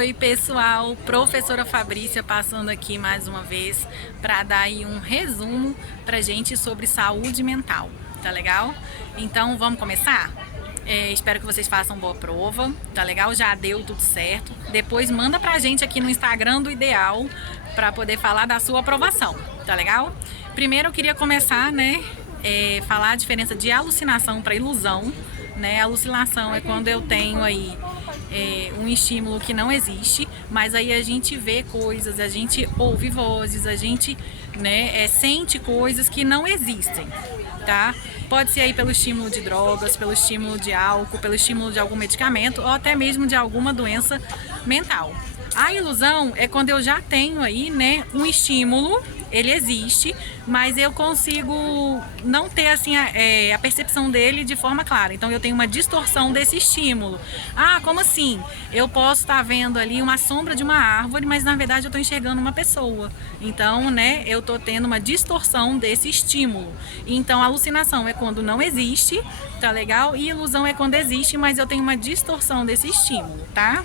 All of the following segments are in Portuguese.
Oi pessoal, professora Fabrícia passando aqui mais uma vez para dar aí um resumo pra gente sobre saúde mental, tá legal? Então vamos começar? Espero que vocês façam boa prova, tá legal? Já deu tudo certo. Depois manda pra gente aqui no Instagram do Ideal para poder falar da sua aprovação, tá legal? Primeiro eu queria começar, né, falar a diferença de alucinação para ilusão, né? Alucinação é quando eu tenho aí um estímulo que não existe, mas aí a gente vê coisas, a gente ouve vozes, a gente, né, sente coisas que não existem, tá? Pode ser aí pelo estímulo de drogas, pelo estímulo de álcool, pelo estímulo de algum medicamento ou até mesmo de alguma doença mental. A ilusão é quando eu já tenho aí, né, um estímulo, ele existe, mas eu consigo não ter assim a percepção dele de forma clara. Então eu tenho uma distorção desse estímulo. Ah, como assim? Eu posso estar vendo ali uma sombra de uma árvore, mas na verdade eu estou enxergando uma pessoa. Então, né, eu estou tendo uma distorção desse estímulo. Então, alucinação é quando não existe, tá legal? E ilusão é quando existe, mas eu tenho uma distorção desse estímulo, tá?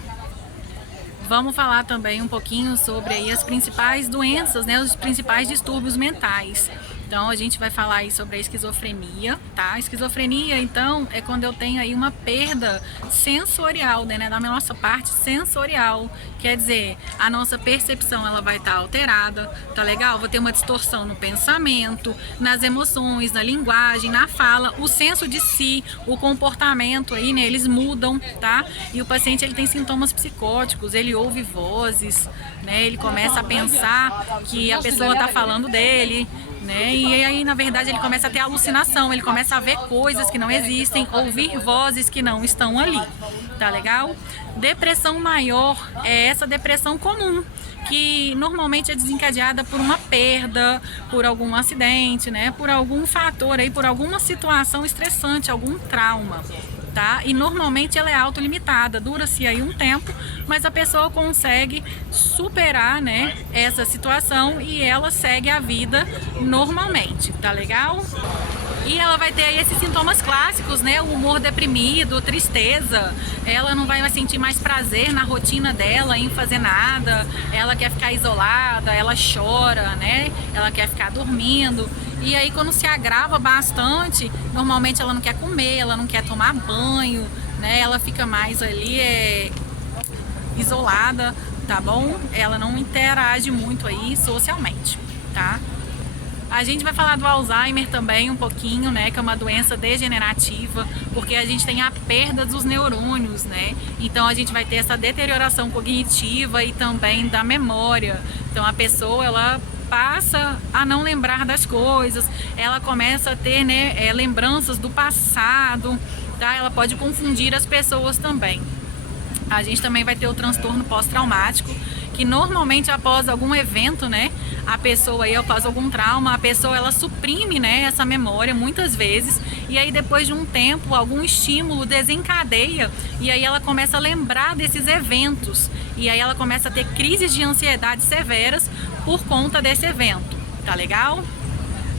Vamos falar também um pouquinho sobre aí as principais doenças, né, os principais distúrbios mentais. Então a gente vai falar aí sobre a esquizofrenia, tá? A esquizofrenia, então, é quando eu tenho aí uma perda sensorial, né, da nossa parte sensorial. Quer dizer, a nossa percepção ela vai estar alterada, tá legal? Vou ter uma distorção no pensamento, nas emoções, na linguagem, na fala, o senso de si, o comportamento aí, né, eles mudam, tá? E o paciente ele tem sintomas psicóticos, ele ouve vozes, né? Ele começa a pensar que a pessoa tá falando dele, né? E aí, na verdade, ele começa a ter alucinação, ele começa a ver coisas que não existem, ouvir vozes que não estão ali, tá legal? Depressão maior é essa depressão comum, que normalmente é desencadeada por uma perda, por algum acidente, né? Por algum fator aí, por alguma situação estressante, algum trauma. Tá? E normalmente ela é autolimitada, dura-se aí um tempo, mas a pessoa consegue superar, né, essa situação e ela segue a vida normalmente, tá legal? E ela vai ter aí esses sintomas clássicos, né? O humor deprimido, tristeza, ela não vai sentir mais prazer na rotina dela em fazer nada, ela quer ficar isolada, ela chora, né? Ela quer ficar dormindo. E aí quando se agrava bastante, normalmente ela não quer comer, ela não quer tomar banho, né? Ela fica mais ali isolada, tá bom? Ela não interage muito aí socialmente, tá? A gente vai falar do Alzheimer também um pouquinho, né, que é uma doença degenerativa, porque a gente tem a perda dos neurônios, né? Então a gente vai ter essa deterioração cognitiva e também da memória. Então a pessoa, ela passa a não lembrar das coisas, ela começa a ter, né, lembranças do passado, tá? Ela pode confundir as pessoas também. A gente também vai ter o transtorno pós-traumático, que normalmente após algum evento, né, a pessoa aí após algum trauma, a pessoa ela suprime, né, essa memória muitas vezes, e aí depois de um tempo algum estímulo desencadeia e aí ela começa a lembrar desses eventos e aí ela começa a ter crises de ansiedade severas por conta desse evento, tá legal?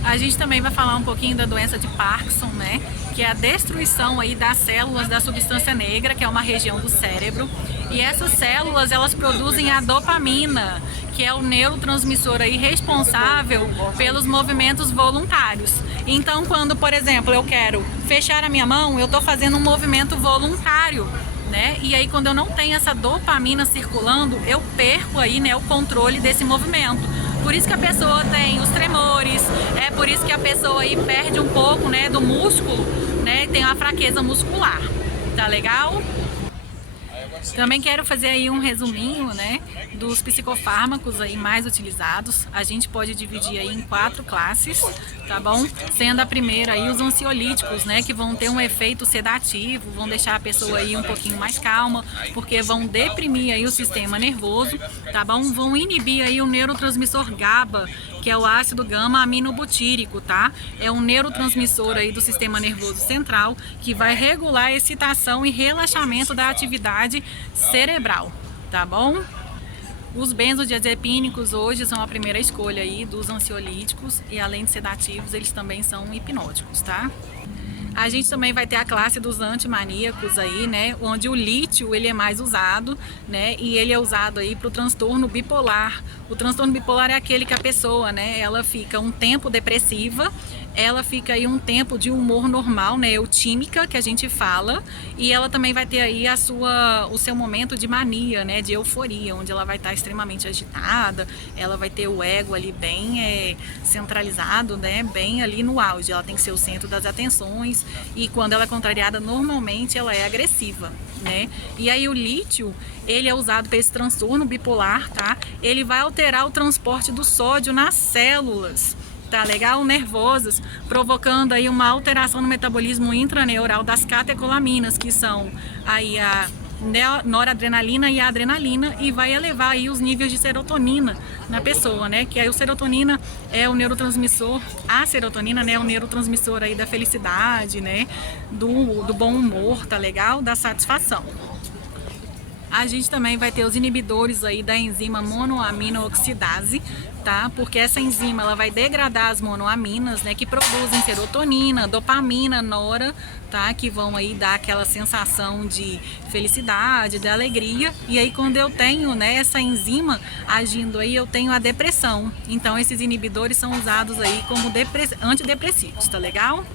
A gente também vai falar um pouquinho da doença de Parkinson, né, que é a destruição aí das células da substância negra, que é uma região do cérebro. E essas células, elas produzem a dopamina, que é o neurotransmissor aí responsável pelos movimentos voluntários. Então, quando, por exemplo, eu quero fechar a minha mão, eu estou fazendo um movimento voluntário, né? E aí, quando eu não tenho essa dopamina circulando, eu perco aí, né, o controle desse movimento. Por isso que a pessoa tem os tremores, é por isso que a pessoa aí perde um pouco, né, do músculo, né, tem uma fraqueza muscular, tá legal? Também quero fazer aí um resuminho, né, dos psicofármacos aí mais utilizados. A gente pode dividir aí em 4 classes, tá bom? Sendo a primeira aí os ansiolíticos, né, que vão ter um efeito sedativo, vão deixar a pessoa aí um pouquinho mais calma, porque vão deprimir aí o sistema nervoso, tá bom? Vão inibir aí o neurotransmissor GABA, que é o ácido gama-aminobutírico, tá? É um neurotransmissor aí do sistema nervoso central que vai regular a excitação e relaxamento da atividade cerebral, tá bom? Os benzodiazepínicos hoje são a primeira escolha aí dos ansiolíticos e além de sedativos, eles também são hipnóticos, tá? A gente também vai ter a classe dos antimaníacos aí, né, onde o lítio ele é mais usado, né, e ele é usado aí para o transtorno bipolar. O transtorno bipolar é aquele que a pessoa, né, ela fica um tempo depressiva, ela fica aí um tempo de humor normal, né, eutímica, que a gente fala, e ela também vai ter aí o seu momento de mania, né, de euforia, onde ela vai estar extremamente agitada, ela vai ter o ego ali bem centralizado, né, bem ali no auge, ela tem que ser o centro das atenções, e quando ela é contrariada, normalmente ela é agressiva, né, e aí o lítio, ele é usado para esse transtorno bipolar, tá, ele vai alterar o transporte do sódio nas células, tá legal? Nervosas, provocando aí uma alteração no metabolismo intraneural das catecolaminas, que são aí a noradrenalina e a adrenalina, e vai elevar aí os níveis de serotonina na pessoa, né? Que aí o serotonina é o neurotransmissor, a serotonina, né, é o neurotransmissor aí da felicidade, né? Do bom humor, tá legal? Da satisfação. A gente também vai ter os inibidores aí da enzima monoaminooxidase, tá? Porque essa enzima ela vai degradar as monoaminas, né, que produzem serotonina, dopamina, nora, tá? Que vão aí dar aquela sensação de felicidade, de alegria. E aí quando eu tenho, né, essa enzima agindo aí, eu tenho a depressão. Então esses inibidores são usados aí como antidepressivos, tá legal?